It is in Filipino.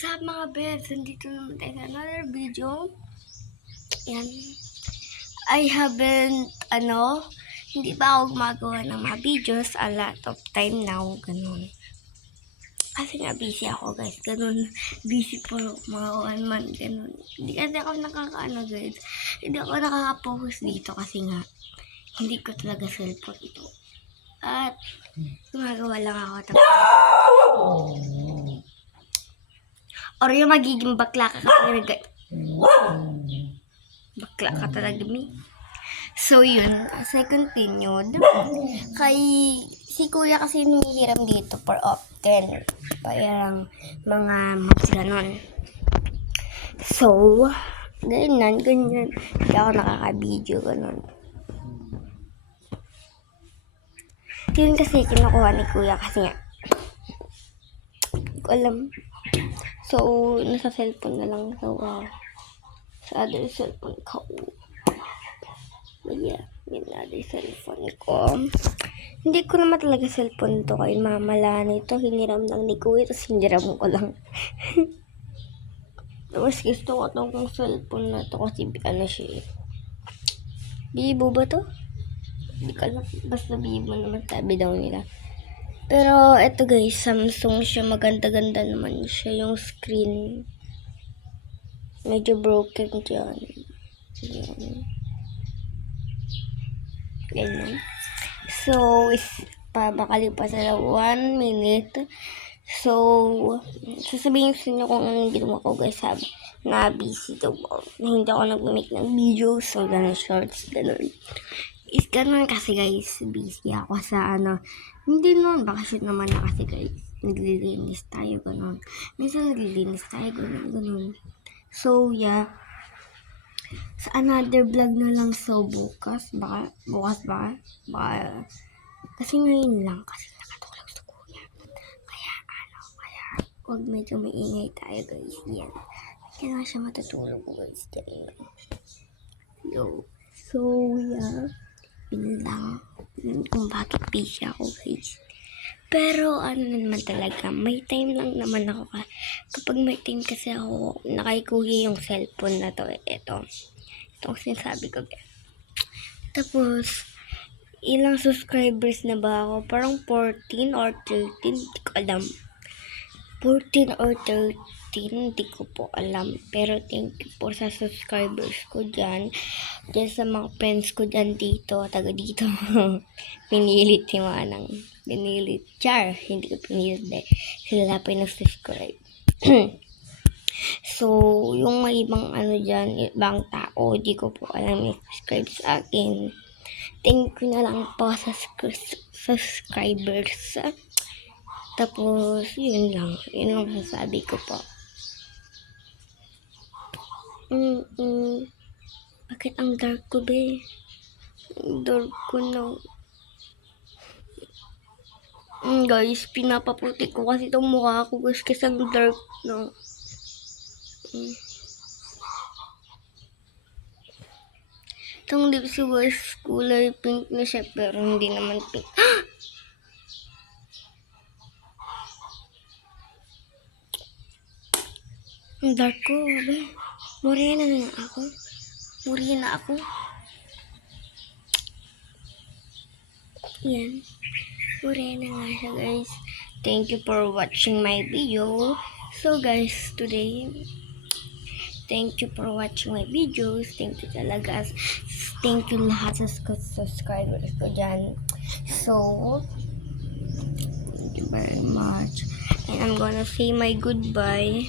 Sa mga bebs, nandito naman tayo sa another video. Yan. I haven't, hindi pa ako gumagawa ng mga videos a lot of time now, ganun. Kasi nga busy ako, guys, ganun. Busy po mga 1 month, ganun. Hindi kasi ako guys. Hindi ako nakaka-focus dito kasi nga, hindi ko talaga cellphone ito. At, gumagawa lang ako tapos. Or yung magiging bakla ka kasi bakla ka talaga, mi. So, yun. As I continued, kay si kuya kasi nanghihiram dito for often. Parang mga months ganon. So, ganyan. Hindi ako nakaka-video, ganon. Yun kasi kinukuha ni kuya kasi nga. Hindi ko alam. So, nasa cellphone na lang. So, sa other cellphone ko. Yeah, yun na other cellphone ko. Hindi ko naman talaga cellphone to kay mamala nito. Hiniram lang ni kuya, tapos hiniram ko lang. Tapos gusto ko tong cellphone na to kasi siya eh. Bibo ba to? Hindi ko alam. Basta bibo naman sabi daw nila. Pero eto guys, Samsung siya. Maganda-ganda naman siya yung screen. Medyo broken dyan. Yan. Ganyan. So, makalipas na 1 minute. So, sasabihin sa inyo kung anong ginawa ko guys. Sabi na busy daw ako. Hindi ako nag-make ng videos or gano'n shorts, gano'n. Is gano'n kasi guys, busy ako sa hindi nun, bakasyon naman na kasi guys. Naglilinis tayo, gano'n. Minsan naglilinis tayo, gano'n. So, yeah. Sa another vlog na lang. So, bukas ba? Kasi ngayon lang, kasi nakatulog sa kuya. Kaya, huwag medyo maingay tayo, guys. Yan. Kaya na siya matutulog ko, guys. Yan. Yo. So, yeah. Yun lang. Kung bakit busy ako, guys. Pero, naman talaga, may time lang naman ako. Kapag may time kasi ako, nakaikuhi yung cellphone na to. Ito ang sinasabi ko. Tapos, ilang subscribers na ba ako? Parang 14 or 13, hindi ko alam. 14 or 13, hindi ko po alam. Pero thank you po sa subscribers ko dyan. Dyan sa mga friends ko dyan dito, taga dito. Pinilit si Manang. Pinilit. Char, hindi ko pinilit. Sila pa yung subscribe. So, yung may ibang dyan, ibang tao, di ko po alam yung subscribe sa akin. Thank you na lang po sa subscribers. Tapos, yun lang sasabi ko po. Bakit ang dark ko, be? Ang dark ko na. Guys, pinapaputi ko kasi itong mukha ko guys kasi ang dark na. Itong lips ko guys, kulay pink na siya pero hindi naman pink. Ang dark ko, be. Morena na ako. Yan. Morena nga siya, guys. Thank you for watching my video. So, guys, today, thank you for watching my videos. Thank you talaga. Thank you lahat sa subscribers ko dyan. So, thank you very much. And I'm gonna say my goodbye.